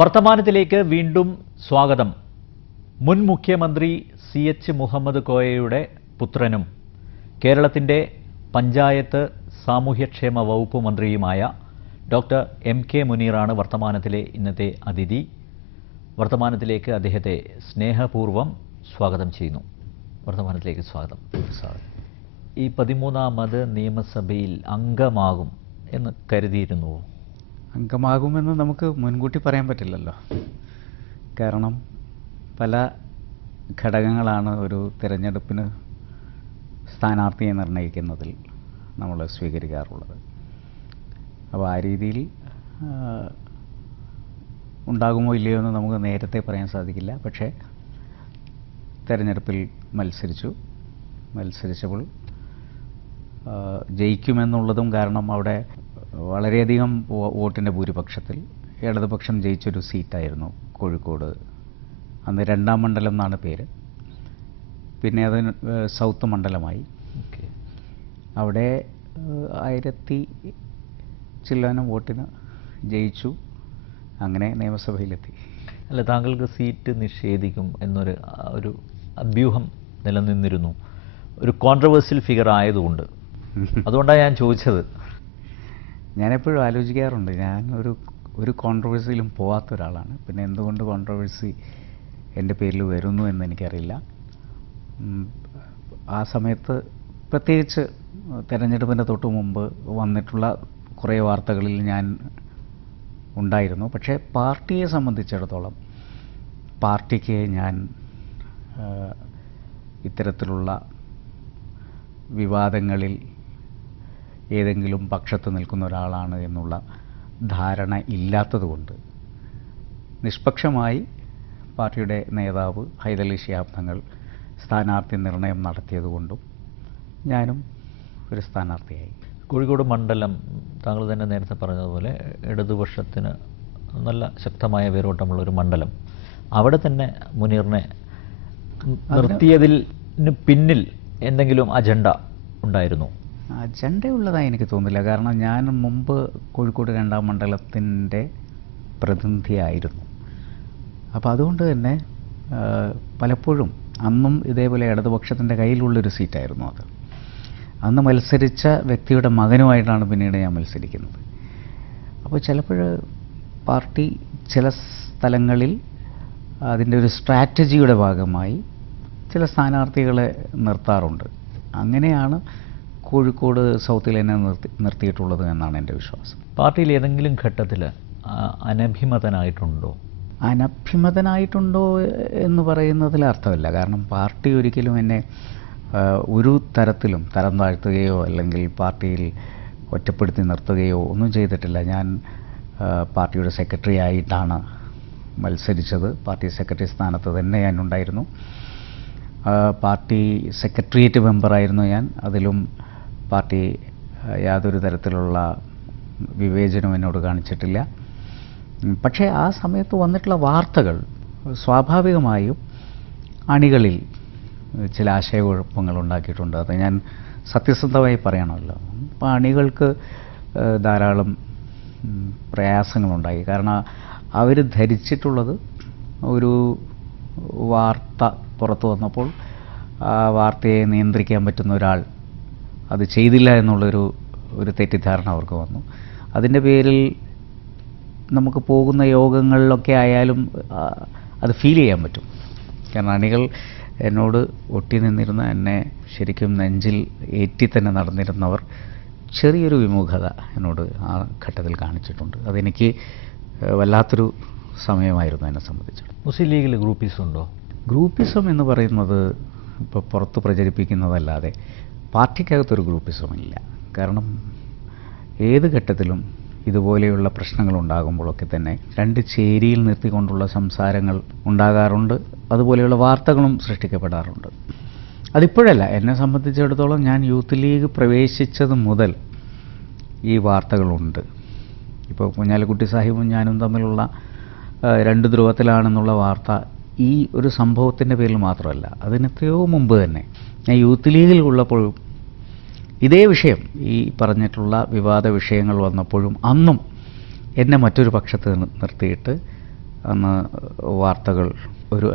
വർത്തമാനത്തിലേക്ക് വീണ്ടും സ്വാഗതം. മുൻ മുഖ്യമന്ത്രി CH മുഹമ്മദ് കോയയുടെ പുത്രനും കേരളത്തിന്റെ പഞ്ചായത്ത് സാമൂഹ്യക്ഷേമ വകുപ്പ് മന്ത്രിയുമായ ഡോക്ടർ MK മുനീറാണ് വർത്തമാനത്തിലെ ഇന്നത്തെ അതിഥി. വർത്തമാനത്തിലേക്ക് അദ്ദേഹത്തെ സ്നേഹപൂർവ്വം സ്വാഗതം ചെയ്യുന്നു. വർത്തമാനത്തിലേക്ക് സ്വാഗതം. ഈ 13ാമത് നിയമസഭയിൽ അംഗമാകും എന്ന് കരുതിയിരുന്നുവോ? അംഗമാകുമെന്ന് നമുക്ക് മുൻകൂട്ടി പറയാൻ പറ്റില്ലല്ലോ. കാരണം പല ഘടകങ്ങളാണ് ഒരു തിരഞ്ഞെടുപ്പിന് സ്ഥാനാർത്ഥിയെ നിർണ്ണയിക്കുന്നതിൽ നമ്മൾ സ്വീകരിക്കാറുള്ളത്. അപ്പോൾ ആ രീതിയിൽ ഉണ്ടാകുമോ ഇല്ലയോ എന്ന് നമുക്ക് നേരത്തെ പറയാൻ സാധിക്കില്ല. പക്ഷേ തിരഞ്ഞെടുപ്പിൽ മത്സരിച്ചപ്പോൾ ജയിക്കുമെന്നുള്ളതും കാരണം അവിടെ വളരെയധികം വോട്ടിൻ്റെ ഭൂരിപക്ഷത്തിൽ ഇടതുപക്ഷം ജയിച്ചൊരു സീറ്റായിരുന്നു കോഴിക്കോട്. അന്ന് 2ാം മണ്ഡലം എന്നാണ് പേര്. പിന്നെ അത് സൗത്ത് മണ്ഡലമായി. അവിടെ 1000 ചില്ലാനം വോട്ടിന് ജയിച്ചു. അങ്ങനെ നിയമസഭയിലെത്തി. അല്ല, താങ്കൾക്ക് സീറ്റ് നിഷേധിക്കും എന്നൊരു അഭ്യൂഹം നിലനിന്നിരുന്നു. ഒരു കോൺട്രവേഴ്സ്യൽ ഫിഗർ ആയതുകൊണ്ട്. അതുകൊണ്ടാണ് ഞാൻ ചോദിച്ചത്. ഞാനെപ്പോഴും ആലോചിക്കാറുണ്ട്, ഞാൻ ഒരു കോൺട്രവേഴ്സിയിലും പോകാത്ത ഒരാളാണ്. പിന്നെ എന്തുകൊണ്ട് കോൺട്രവേഴ്സി എൻ്റെ പേരിൽ വരുന്നു എന്ന് എനിക്കറിയില്ല. ആ സമയത്ത് പ്രത്യേകിച്ച് തെരഞ്ഞെടുപ്പിൻ്റെ തൊട്ട് മുമ്പ് വന്നിട്ടുള്ള കുറേ വാർത്തകളിൽ ഞാൻ ഉണ്ടായിരുന്നു. പക്ഷേ പാർട്ടിയെ സംബന്ധിച്ചിടത്തോളം പാർട്ടിക്ക് ഞാൻ ഇത്തരത്തിലുള്ള വിവാദങ്ങളിൽ ഏതെങ്കിലും പക്ഷത്ത് നിൽക്കുന്ന ഒരാളാണ് എന്നുള്ള ധാരണ ഇല്ലാത്തതുകൊണ്ട് നിഷ്പക്ഷമായി പാർട്ടിയുടെ നേതാവ് ഹൈദരലി ശിഹാബ് തങ്ങൾ സ്ഥാനാർത്ഥി നിർണയം നടത്തിയതുകൊണ്ടും ഞാനും ഒരു സ്ഥാനാർത്ഥിയായി. കോഴിക്കോട് മണ്ഡലം താങ്കൾ തന്നെ നേരത്തെ പറഞ്ഞതുപോലെ ഇടതുപക്ഷത്തിന് നല്ല ശക്തമായ വേരോട്ടമുള്ളൊരു മണ്ഡലം. അവിടെ തന്നെ മുനീറിനെ നിർത്തിയതിന് പിന്നിൽ എന്തെങ്കിലും അജണ്ട ഉണ്ടായിരുന്നു? അജണ്ടയുള്ളതായി എനിക്ക് തോന്നുന്നില്ല. കാരണം ഞാൻ മുമ്പ് കോഴിക്കോട് 2ാം മണ്ഡലത്തിൻ്റെ പ്രതിനിധിയായിരുന്നു. അപ്പോൾ അതുകൊണ്ട് തന്നെ പലപ്പോഴും അന്നും ഇതേപോലെ ഇടതുപക്ഷത്തിൻ്റെ കയ്യിലുള്ളൊരു സീറ്റായിരുന്നു അത്. അന്ന് മത്സരിച്ച വ്യക്തിയുടെ മകനുമായിട്ടാണ് പിന്നീട് ഞാൻ മത്സരിക്കുന്നത്. അപ്പോൾ ചിലപ്പോൾ പാർട്ടി ചില സ്ഥലങ്ങളിൽ അതിൻ്റെ ഒരു സ്ട്രാറ്റജിയുടെ ഭാഗമായി ചില സ്ഥാനാർത്ഥികളെ നിർത്താറുണ്ട്. അങ്ങനെയാണ് കോഴിക്കോട് സൗത്തിൽ എന്നെ നിർത്തിയിട്ടുള്ളത് എന്നാണ് എൻ്റെ വിശ്വാസം. പാർട്ടിയിൽ ഏതെങ്കിലും ഘട്ടത്തിൽ അനഭിമതനായിട്ടുണ്ടോ? അനഭിമതനായിട്ടുണ്ടോ എന്ന് പറയുന്നതിൽ അർത്ഥമില്ല. കാരണം പാർട്ടി ഒരിക്കലും എന്നെ ഒരു തരത്തിലും തരം താഴ്ത്തുകയോ അല്ലെങ്കിൽ പാർട്ടിയിൽ ഒറ്റപ്പെടുത്തി നിർത്തുകയോ ഒന്നും ചെയ്തിട്ടില്ല. ഞാൻ പാർട്ടിയുടെ സെക്രട്ടറി ആയിട്ടാണ് മത്സരിച്ചത്. പാർട്ടി സെക്രട്ടറി സ്ഥാനത്ത് തന്നെ ഞാൻ ഉണ്ടായിരുന്നു. പാർട്ടി സെക്രട്ടേറിയറ്റ് മെമ്പറായിരുന്നു ഞാൻ. അതിലും പാർട്ടി യാതൊരു തരത്തിലുള്ള വിവേചനവും എന്നോട് കാണിച്ചിട്ടില്ല. പക്ഷേ ആ സമയത്ത് വന്നിട്ടുള്ള വാർത്തകൾ സ്വാഭാവികമായും അണികളിൽ ചില ആശയക്കുഴപ്പങ്ങൾ ഉണ്ടാക്കിയിട്ടുണ്ട്. അത് ഞാൻ സത്യസന്ധമായി പറയണമല്ലോ. അപ്പോൾ അണികൾക്ക് ധാരാളം പ്രയാസങ്ങളുണ്ടായി. കാരണം അവർ ധരിച്ചിട്ടുള്ളത് ഒരു വാർത്ത പുറത്തു വന്നപ്പോൾ ആ വാർത്തയെ നിയന്ത്രിക്കാൻ പറ്റുന്ന ഒരാൾ അത് ചെയ്തില്ല എന്നുള്ളൊരു തെറ്റിദ്ധാരണ അവർക്ക് വന്നു. അതിൻ്റെ പേരിൽ നമുക്ക് പോകുന്ന യോഗങ്ങളിലൊക്കെ ആയാലും അത് ഫീൽ ചെയ്യാൻ പറ്റും. കാരണം അണികൾ എന്നോട് ഒട്ടി നിന്നിരുന്ന, എന്നെ ശരിക്കും നെഞ്ചിൽ ഏറ്റി തന്നെ നടന്നിരുന്നവർ ചെറിയൊരു വിമുഖത എന്നോട് ആ ഘട്ടത്തിൽ കാണിച്ചിട്ടുണ്ട്. അതെനിക്ക് വല്ലാത്തൊരു സമയമായിരുന്നു എന്നെ സംബന്ധിച്ചിടത്തോളം. മുസ്ലിം ലീഗിൽ ഗ്രൂപ്പീസ് ഉണ്ടോ? ഗ്രൂപ്പിസം എന്ന് പറയുന്നത് ഇപ്പോൾ പുറത്ത് പ്രചരിപ്പിക്കുന്നതല്ലാതെ പാർട്ടിക്കകത്തൊരു ഗ്രൂപ്പിസമില്ല. കാരണം ഏത് ഘട്ടത്തിലും ഇതുപോലെയുള്ള പ്രശ്നങ്ങളുണ്ടാകുമ്പോഴൊക്കെ തന്നെ രണ്ട് ചേരിയിൽ നിർത്തിക്കൊണ്ടുള്ള സംസാരങ്ങൾ ഉണ്ടാകാറുണ്ട്. അതുപോലെയുള്ള വാർത്തകളും സൃഷ്ടിക്കപ്പെടാറുണ്ട്. അതിപ്പോഴല്ല, എന്നെ സംബന്ധിച്ചിടത്തോളം ഞാൻ യൂത്ത് ലീഗ് പ്രവേശിച്ചത് മുതൽ ഈ വാർത്തകളുണ്ട്. ഇപ്പോൾ കുഞ്ഞാലിക്കുട്ടി സാഹിബും ഞാനും തമ്മിലുള്ള രണ്ട് ധ്രുവത്തിലാണെന്നുള്ള വാർത്ത ഈ ഒരു സംഭവത്തിൻ്റെ പേരിൽ മാത്രമല്ല, അതിനെത്രയോ മുമ്പ് തന്നെ ഞാൻ യൂത്ത് ലീഗിൽ ഉള്ളപ്പോഴും ഇതേ വിഷയം, ഈ പറഞ്ഞിട്ടുള്ള വിവാദ വിഷയങ്ങൾ വന്നപ്പോഴും അന്നും എന്നെ മറ്റൊരു പക്ഷത്ത് നിർത്തിയിട്ട് അന്ന് വാർത്തകൾ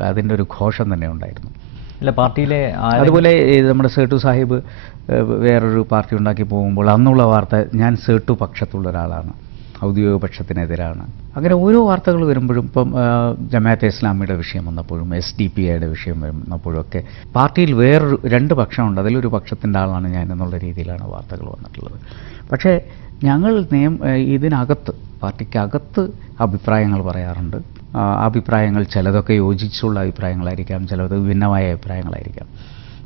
അതിൻ്റെ ഒരു ഘോഷം തന്നെ ഉണ്ടായിരുന്നു. അല്ല, പാർട്ടിയിലെ അതുപോലെ നമ്മുടെ സേട്ടു സാഹിബ് വേറൊരു പാർട്ടി ഉണ്ടാക്കി പോകുമ്പോൾ അന്നുള്ള വാർത്ത ഞാൻ സേട്ടു പക്ഷത്തുള്ള ഒരാളാണ്, ഔദ്യോഗിക പക്ഷത്തിനെതിരാണ്. അങ്ങനെ ഓരോ വാർത്തകൾ വരുമ്പോഴും, ഇപ്പം ജമാഅത്തെ ഇസ്ലാമിയുടെ വിഷയം വന്നപ്പോഴും SDPIയുടെ വിഷയം വന്നപ്പോഴും ഒക്കെ പാർട്ടിയിൽ വേറൊരു രണ്ട് പക്ഷമുണ്ട്, അതിലൊരു പക്ഷത്തിൻ്റെ ആളാണ് ഞാൻ എന്നുള്ള രീതിയിലാണ് വാർത്തകൾ വന്നിട്ടുള്ളത്. പക്ഷേ ഞങ്ങൾ ഇതിനകത്ത് പാർട്ടിക്കകത്ത് അഭിപ്രായങ്ങൾ പറയാറുണ്ട്. അഭിപ്രായങ്ങൾ ചിലതൊക്കെ യോജിച്ചുള്ള അഭിപ്രായങ്ങളായിരിക്കാം, ചിലത് ഭിന്നമായ അഭിപ്രായങ്ങളായിരിക്കാം.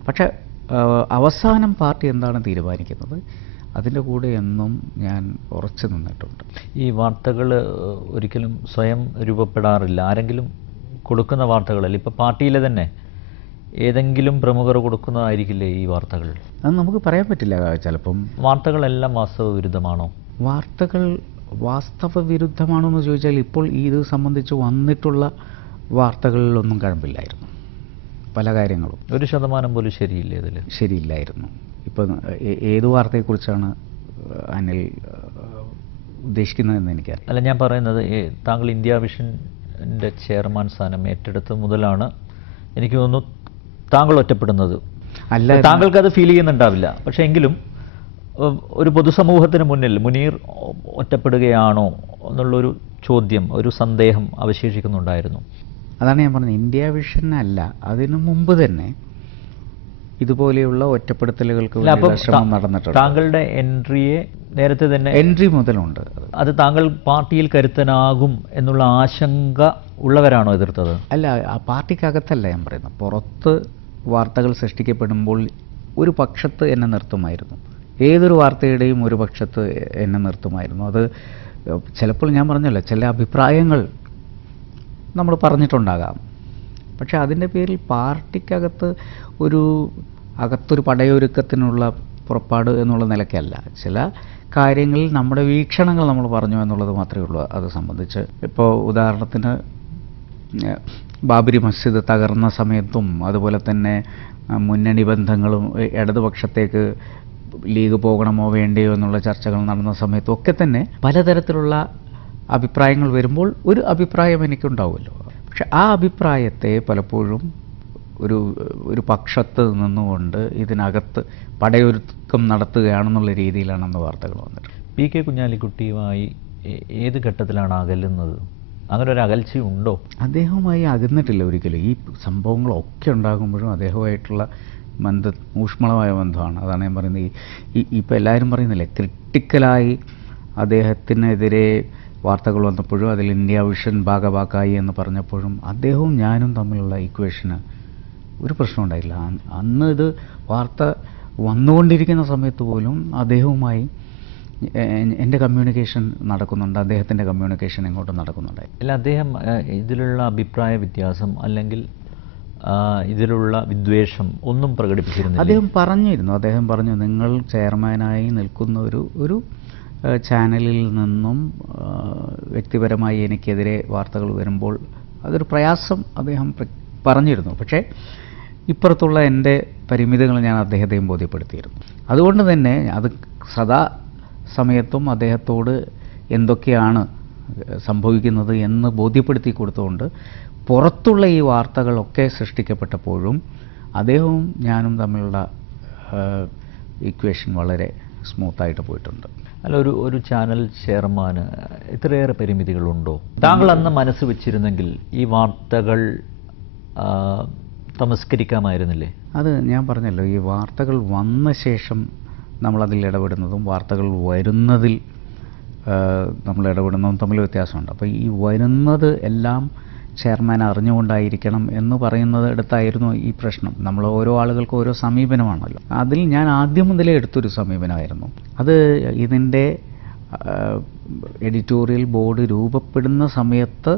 പക്ഷേ അവസാനം പാർട്ടി എന്താണ് തീരുമാനിക്കുന്നത് അതിൻ്റെ കൂടെ എന്നും ഞാൻ ഉറച്ചു നിന്നിട്ടുണ്ട്. ഈ വാർത്തകൾ ഒരിക്കലും സ്വയം രൂപപ്പെടാറില്ല, ആരെങ്കിലും കൊടുക്കുന്ന വാർത്തകളല്ല. ഇപ്പോൾ പാർട്ടിയിലെ തന്നെ ഏതെങ്കിലും പ്രമുഖർ കൊടുക്കുന്നതായിരിക്കില്ലേ ഈ വാർത്തകൾ? അത് നമുക്ക് പറയാൻ പറ്റില്ല. ചിലപ്പം വാർത്തകളെല്ലാം വാസ്തവവിരുദ്ധമാണോ? വാർത്തകൾ വാസ്തവവിരുദ്ധമാണോ എന്ന് ചോദിച്ചാൽ ഇപ്പോൾ ഇത് സംബന്ധിച്ച് വന്നിട്ടുള്ള വാർത്തകളിലൊന്നും കഴമ്പില്ലായിരുന്നു. പല കാര്യങ്ങളും 1% പോലും ശരിയില്ലേ ഇതിൽ? ശരിയില്ലായിരുന്നു. ഇപ്പം ഏത് വാർത്തയെക്കുറിച്ചാണ് അനിൽ ഉദ്ദേശിക്കുന്നതെന്ന് എനിക്കറിയാം. അല്ല, ഞാൻ പറയുന്നത് താങ്കൾ ഇന്ത്യ വിഷൻ്റെ ചെയർമാൻ സ്ഥാനം ഏറ്റെടുത്ത് മുതലാണ് എനിക്ക് തോന്നുന്നു താങ്കൾ ഒറ്റപ്പെടുന്നത്. അല്ല, താങ്കൾക്കത് ഫീൽ ചെയ്യുന്നുണ്ടാവില്ല, പക്ഷേ എങ്കിലും ഒരു പൊതുസമൂഹത്തിന് മുന്നിൽ മുനീർ ഒറ്റപ്പെടുകയാണോ എന്നുള്ളൊരു ചോദ്യം, ഒരു സന്ദേഹം അവശേഷിക്കുന്നുണ്ടായിരുന്നു. അതാണ് ഞാൻ പറഞ്ഞത്. ഇന്ത്യ വിഷൻ അല്ല, അതിനു മുമ്പ് തന്നെ ഇതുപോലെയുള്ള ഒറ്റപ്പെടുത്തലുകൾക്ക് ശ്രമം നടന്നിട്ടുണ്ട്. താങ്കളുടെ എൻട്രിയെ നേരത്തെ തന്നെ എൻട്രി മുതലുണ്ട്. അത് താങ്കൾ പാർട്ടിയിൽ കരുത്തനാകും എന്നുള്ള ആശങ്ക ഉള്ളവരാണോ എതിർത്തത്? അല്ല, ആ പാർട്ടിക്കകത്തല്ല ഞാൻ പറയുന്നത്. പുറത്ത് വാർത്തകൾ സൃഷ്ടിക്കപ്പെടുമ്പോൾ ഒരു പക്ഷത്ത് എന്നെ നിർത്തുമായിരുന്നു. ഏതൊരു വാർത്തയുടെയും ഒരു പക്ഷത്ത് എന്നെ നിർത്തുമായിരുന്നു. അത് ചിലപ്പോൾ ഞാൻ പറഞ്ഞല്ലോ, ചില അഭിപ്രായങ്ങൾ നമ്മൾ പറഞ്ഞിട്ടുണ്ടാകാം. പക്ഷേ അതിൻ്റെ പേരിൽ പാർട്ടിക്കകത്ത് അകത്തൊരു പടയൊരുക്കത്തിനുള്ള പുറപ്പാട് എന്നുള്ള നിലയ്ക്കല്ല. ചില കാര്യങ്ങളിൽ നമ്മുടെ വീക്ഷണങ്ങൾ നമ്മൾ പറഞ്ഞു എന്നുള്ളത് മാത്രമേ ഉള്ളൂ. അത് സംബന്ധിച്ച് ഇപ്പോൾ ഉദാഹരണത്തിന് ബാബരി മസ്ജിദ് തകർന്ന സമയത്തും അതുപോലെ തന്നെ മുന്നണി ബന്ധങ്ങളും ഇടതുപക്ഷത്തേക്ക് ലീഗ് പോകണമോ വേണ്ടയോ എന്നുള്ള ചർച്ചകൾ നടന്ന സമയത്തും ഒക്കെ തന്നെ പലതരത്തിലുള്ള അഭിപ്രായങ്ങൾ വരുമ്പോൾ ഒരു അഭിപ്രായം എനിക്കുണ്ടാവുമല്ലോ. പക്ഷെ ആ അഭിപ്രായത്തെ പലപ്പോഴും ഒരു പക്ഷത്ത് നിന്നുകൊണ്ട് ഇതിനകത്ത് പടയൊരുക്കം നടത്തുകയാണെന്നുള്ള രീതിയിലാണെന്ന് വാർത്തകൾ വന്നിട്ട്. PK കുഞ്ഞാലിക്കുട്ടിയുമായി ഏത് ഘട്ടത്തിലാണ് അകലുന്നത്? അങ്ങനെ ഒരു അകൽച്ചയുണ്ടോ? അദ്ദേഹവുമായി അകന്നിട്ടില്ല ഒരിക്കലും. ഈ സംഭവങ്ങളൊക്കെ ഉണ്ടാകുമ്പോഴും അദ്ദേഹവുമായിട്ടുള്ള ഊഷ്മളമായ ബന്ധമാണ്. അതാണ് ഞാൻ പറയുന്നത്. ഇപ്പോൾ എല്ലാവരും പറയുന്നില്ലേ, ക്രിട്ടിക്കലായി അദ്ദേഹത്തിനെതിരെ വാർത്തകൾ വന്നപ്പോഴും അതിൽ ഇന്ത്യ വിഷൻ ഭാഗഭാക്കായി എന്ന് പറഞ്ഞപ്പോഴും അദ്ദേഹവും ഞാനും തമ്മിലുള്ള ഇക്വേഷന് ഒരു പ്രശ്നം ഉണ്ടായില്ല. അന്ന് ഇത് വാർത്ത വന്നുകൊണ്ടിരിക്കുന്ന സമയത്ത് പോലും അദ്ദേഹവുമായി എൻ്റെ കമ്മ്യൂണിക്കേഷൻ നടക്കുന്നുണ്ട്, അദ്ദേഹത്തിൻ്റെ കമ്മ്യൂണിക്കേഷൻ ഇങ്ങോട്ട് നടക്കുന്നുണ്ടായി. അല്ല, അദ്ദേഹം ഇതിലുള്ള അഭിപ്രായ വ്യത്യാസം അല്ലെങ്കിൽ ഇതിലുള്ള വിദ്വേഷം ഒന്നും പ്രകടിപ്പിച്ചിരുന്നില്ല? അദ്ദേഹം പറഞ്ഞു നിങ്ങൾ ചെയർമാനായി നിൽക്കുന്ന ഒരു ചാനലിൽ നിന്നും വ്യക്തിപരമായി എനിക്കെതിരെ വാർത്തകൾ വരുമ്പോൾ അതൊരു പ്രയാസം അദ്ദേഹം പറഞ്ഞിരുന്നു. പക്ഷേ ഇപ്പുറത്തുള്ള എൻ്റെ പരിമിതികൾ ഞാൻ അദ്ദേഹത്തെയും ബോധ്യപ്പെടുത്തിയിരുന്നു. അതുകൊണ്ട് തന്നെ അത് സദാ സമയത്തും അദ്ദേഹത്തോട് എന്തൊക്കെയാണ് സംഭവിക്കുന്നത് എന്ന് ബോധ്യപ്പെടുത്തി കൊടുത്തുകൊണ്ട് പുറത്തുള്ള ഈ വാർത്തകളൊക്കെ സൃഷ്ടിക്കപ്പെട്ടപ്പോഴും അദ്ദേഹവും ഞാനും തമ്മിലുള്ള ഇക്വേഷൻ വളരെ സ്മൂത്തായിട്ട് പോയിട്ടുണ്ട്. അല്ല, ഒരു ചാനൽ ചെയർമാന് ഇത്രയേറെ പരിമിതികളുണ്ടോ? താങ്കൾ അന്ന് മനസ്സ് വെച്ചിരുന്നെങ്കിൽ ഈ വാർത്തകൾ തമസ്കരിക്കാമായിരുന്നില്ലേ? അത് ഞാൻ പറഞ്ഞല്ലോ, ഈ വാർത്തകൾ വന്ന ശേഷം നമ്മളതിൽ ഇടപെടുന്നതും വാർത്തകൾ വരുന്നതിൽ നമ്മൾ ഇടപെടുന്നതും തമ്മിൽ വ്യത്യാസമുണ്ട്. അപ്പോൾ ഈ വരുന്നത് എല്ലാം ചെയർമാൻ അറിഞ്ഞുകൊണ്ടായിരിക്കണം എന്ന് പറയുന്നത് അടുത്തായിരുന്നു ഈ പ്രശ്നം. നമ്മൾ ഓരോ ആളുകൾക്കും ഓരോ സമീപനമാണല്ലോ. അതിൽ ഞാൻ ആദ്യം മുതലേ എടുത്തൊരു സമീപനമായിരുന്നു. അത് ഇതിൻ്റെ എഡിറ്റോറിയൽ ബോർഡ് രൂപപ്പെടുന്ന സമയത്ത്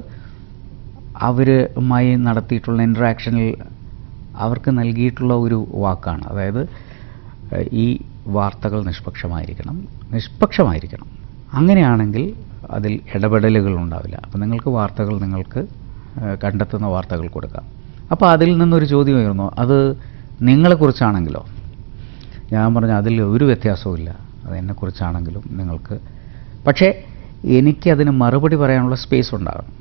അവരുമായി നടത്തിയിട്ടുള്ള ഇൻട്രാക്ഷനിൽ അവർക്ക് നൽകിയിട്ടുള്ള ഒരു വാക്കാണ്. അതായത് ഈ വാർത്തകൾ നിഷ്പക്ഷമായിരിക്കണം. അങ്ങനെയാണെങ്കിൽ അതിൽ ഇടപെടലുകൾ ഉണ്ടാവില്ല. അപ്പോൾ നിങ്ങൾക്ക് വാർത്തകൾ നിങ്ങൾക്ക് കണ്ടെത്തുന്ന വാർത്തകൾ കൊടുക്കാം. അപ്പോൾ അതിൽ നിന്നൊരു ചോദ്യം ഉയർന്നു, അത് നിങ്ങളെക്കുറിച്ചാണെങ്കിലോ? ഞാൻ പറഞ്ഞു അതിൽ ഒരു വ്യത്യാസവും ഇല്ല, അത് എന്നെക്കുറിച്ചാണെങ്കിലും നിങ്ങൾക്ക്. പക്ഷേ എനിക്കതിന് മറുപടി പറയാനുള്ള സ്പേസ് ഉണ്ടാകണം.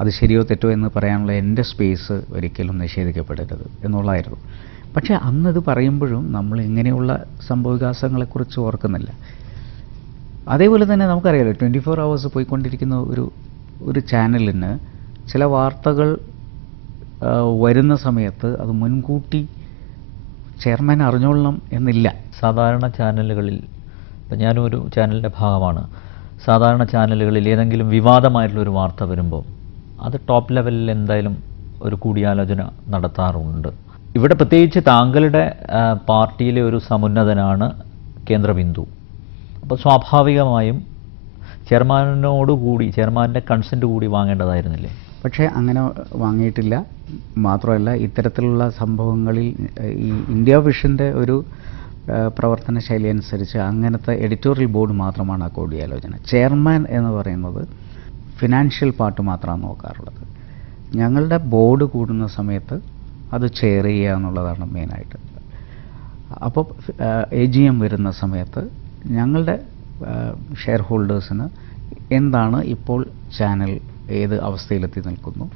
അത് ശരിയോ തെറ്റോ എന്ന് പറയാനുള്ള എൻ്റെ സ്പേസ് ഒരിക്കലും നിഷേധിക്കപ്പെടരുത് എന്നുള്ളതായിരുന്നു. പക്ഷേ അന്നത് പറയുമ്പോഴും നമ്മൾ ഇങ്ങനെയുള്ള സംഭവവികാസങ്ങളെക്കുറിച്ച് ഓർക്കുന്നില്ല. അതേപോലെ തന്നെ നമുക്കറിയാലോ 24 hours പോയിക്കൊണ്ടിരിക്കുന്ന ഒരു ചാനലിന് ചില വാർത്തകൾ വരുന്ന സമയത്ത് അത് മുൻകൂട്ടി ചെയർമാൻ അറിഞ്ഞോളണം എന്നില്ല. സാധാരണ ചാനലുകളിൽ, ഇപ്പം ഞാനും ഒരു ചാനലിൻ്റെ ഭാഗമാണ്, സാധാരണ ചാനലുകളിൽ ഏതെങ്കിലും വിവാദമായിട്ടുള്ളൊരു വാർത്ത വരുമ്പോൾ അത് ടോപ്പ് ലെവലിൽ എന്തായാലും ഒരു കൂടിയാലോചന നടത്താറുണ്ട്. ഇവിടെ പ്രത്യേകിച്ച് താങ്കളുടെ പാർട്ടിയിലെ ഒരു സമുന്നതനാണ് കേന്ദ്രബിന്ദു. അപ്പോൾ സ്വാഭാവികമായും ചെയർമാൻ്റെ കൺസെൻറ്റ് കൂടി വാങ്ങേണ്ടതായിരുന്നില്ലേ? പക്ഷേ അങ്ങനെ വാങ്ങിയിട്ടില്ല. മാത്രമല്ല, ഇത്തരത്തിലുള്ള സംഭവങ്ങളിൽ ഈ ഇന്ത്യ വിഷൻ്റെ ഒരു പ്രവർത്തന ശൈലി അനുസരിച്ച് അങ്ങനത്തെ എഡിറ്റോറിയൽ ബോർഡ് മാത്രമാണ് ആ കൂടിയാലോചന. ചെയർമാൻ എന്ന് പറയുന്നത് ഫിനാൻഷ്യൽ പാർട്ട് മാത്രമാണ് നോക്കാറുള്ളത്. ഞങ്ങളുടെ ബോർഡ് കൂടുന്ന സമയത്ത് അത് ചെയർ ചെയ്യുക എന്നുള്ളതാണ് മെയിനായിട്ട്. അപ്പോൾ AGM വരുന്ന സമയത്ത് ഞങ്ങളുടെ ഷെയർ ഹോൾഡേഴ്സിന് എന്താണ് ഇപ്പോൾ ചാനൽ ഏത് അവസ്ഥയിലെത്തി നിൽക്കുന്നു,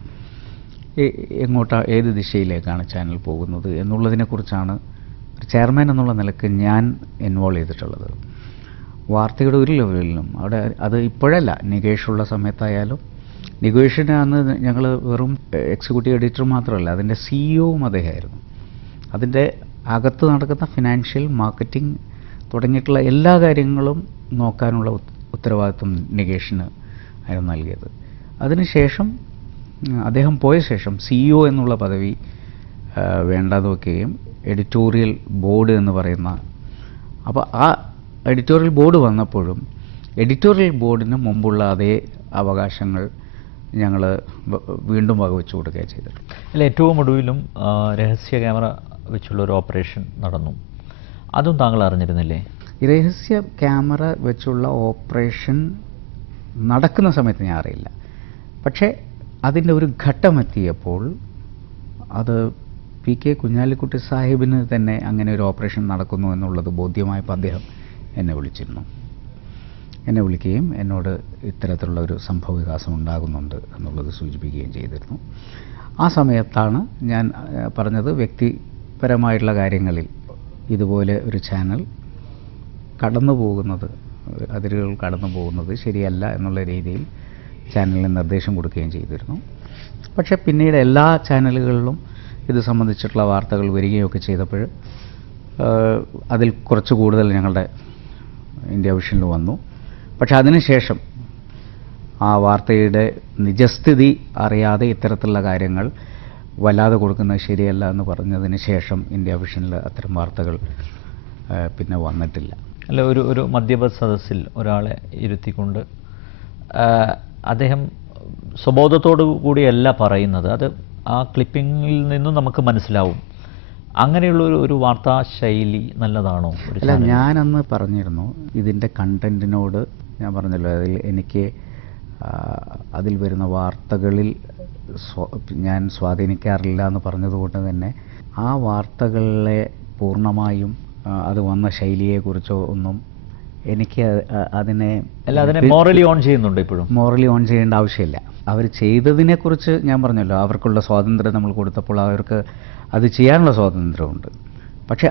ഏത് ദിശയിലേക്കാണ് ചാനൽ പോകുന്നത് എന്നുള്ളതിനെക്കുറിച്ചാണ് ചെയർമാൻ എന്നുള്ള നിലയ്ക്ക് ഞാൻ ഇൻവോൾവ് ചെയ്തിട്ടുള്ളത്. വാർത്തയുടെ ഒരു ലെവലിലും അവിടെ അത് ഇപ്പോഴല്ല, നികേഷുള്ള സമയത്തായാലും. നികേഷിന് അന്ന് ഞങ്ങൾ വെറും എക്സിക്യൂട്ടീവ് എഡിറ്റർ മാത്രമല്ല, അതിൻ്റെ CEO-വും അദ്ദേഹമായിരുന്നു. അതിൻ്റെ അകത്ത് നടക്കുന്ന ഫിനാൻഷ്യൽ, മാർക്കറ്റിംഗ് തുടങ്ങിയിട്ടുള്ള എല്ലാ കാര്യങ്ങളും നോക്കാനുള്ള ഉത്തരവാദിത്വം നികേഷിന് ആയിരുന്നു നൽകിയത്. അതിനുശേഷം അദ്ദേഹം പോയ ശേഷം CEO എന്നുള്ള പദവി വേണ്ടാതെ വയ്ക്കുകയും എഡിറ്റോറിയൽ ബോർഡ് എന്ന് പറയുന്ന, അപ്പോൾ ആ എഡിറ്റോറിയൽ ബോർഡ് വന്നപ്പോഴും എഡിറ്റോറിയൽ ബോർഡിന് മുമ്പുള്ള അതേ അവകാശങ്ങൾ ഞങ്ങൾ വീണ്ടും വകവെച്ചു കൊടുക്കുകയാണ് ചെയ്തിട്ടുണ്ട്. അല്ല, ഏറ്റവും ഒടുവിലും രഹസ്യ ക്യാമറ വെച്ചുള്ളൊരു ഓപ്പറേഷൻ നടന്നു. അതും താങ്കൾ അറിഞ്ഞിരുന്നില്ലേ? ഈ രഹസ്യ ക്യാമറ വെച്ചുള്ള ഓപ്പറേഷൻ നടക്കുന്ന സമയത്ത് ഞാൻ അറിയില്ല. പക്ഷേ അതിൻ്റെ ഒരു ഘട്ടമെത്തിയപ്പോൾ അത് PK കുഞ്ഞാലിക്കുട്ടി സാഹിബിന് തന്നെ അങ്ങനെ ഒരു ഓപ്പറേഷൻ നടക്കുന്നു എന്നുള്ളത് ബോധ്യമായപ്പോൾ അദ്ദേഹം എന്നെ വിളിക്കുകയും എന്നോട് ഇത്തരത്തിലുള്ള ഒരു സംഭവവികാസം ഉണ്ടാകുന്നുണ്ട് എന്നുള്ളത് സൂചിപ്പിക്കുകയും ചെയ്തിരുന്നു. ആ സമയത്താണ് ഞാൻ പറഞ്ഞത്, വ്യക്തിപരമായിട്ടുള്ള കാര്യങ്ങളിൽ ഇതുപോലെ ഒരു ചാനൽ അതിരുകൾ കടന്നു പോകുന്നത് ശരിയല്ല എന്നുള്ള രീതിയിൽ ചാനലിന് നിർദ്ദേശം കൊടുക്കുകയും ചെയ്തിരുന്നു. പക്ഷേ പിന്നീട് എല്ലാ ചാനലുകളിലും ഇത് സംബന്ധിച്ചിട്ടുള്ള വാർത്തകൾ വരികയൊക്കെ ചെയ്തപ്പോൾ അതിൽ കുറച്ച് കൂടുതൽ ഞങ്ങളുടെ ഇന്ത്യ വിഷനിൽ വന്നു. പക്ഷെ അതിനുശേഷം ആ വാർത്തയുടെ നിജസ്ഥിതി അറിയാതെ ഇത്തരത്തിലുള്ള കാര്യങ്ങൾ വല്ലാതെ കൊടുക്കുന്നത് ശരിയല്ല എന്ന് പറഞ്ഞതിന് ശേഷം ഇന്ത്യ വിഷനിൽ അത്തരം വാർത്തകൾ പിന്നെ വന്നിട്ടില്ല. അല്ല, ഒരു മദ്യപ സദസ്സിൽ ഒരാളെ ഇരുത്തിക്കൊണ്ട് അദ്ദേഹം സ്വബോധത്തോടു കൂടിയല്ല പറയുന്നത്, അത് ആ ക്ലിപ്പിങ്ങിൽ നിന്നും നമുക്ക് മനസ്സിലാവും. അങ്ങനെയുള്ള ഒരു വാർത്താ ശൈലി നല്ലതാണോ? അല്ല, ഞാനന്ന് പറഞ്ഞിരുന്നു ഇതിൻ്റെ കണ്ടൻറ്റിനോട് ഞാൻ പറഞ്ഞല്ലോ, എനിക്ക് അതിൽ വരുന്ന വാർത്തകളിൽ ഞാൻ സ്വാധീനിക്കാറില്ല എന്ന് പറഞ്ഞതുകൊണ്ട് തന്നെ ആ വാർത്തകളെ പൂർണ്ണമായും അത് വന്ന ശൈലിയെക്കുറിച്ചോ ഒന്നും എനിക്ക് അതിനെ മോറലി ഓൺ ചെയ്യുന്നുണ്ട്. ഇപ്പോഴും മോറലി ഓൺ ചെയ്യേണ്ട ആവശ്യമില്ല. അവർ ചെയ്തതിനെക്കുറിച്ച് ഞാൻ പറഞ്ഞല്ലോ, അവർക്കുള്ള സ്വാതന്ത്ര്യം നമ്മൾ കൊടുത്തപ്പോൾ അവർക്ക് അത് ചെയ്യാനുള്ള സ്വാതന്ത്ര്യമുണ്ട്. പക്ഷേ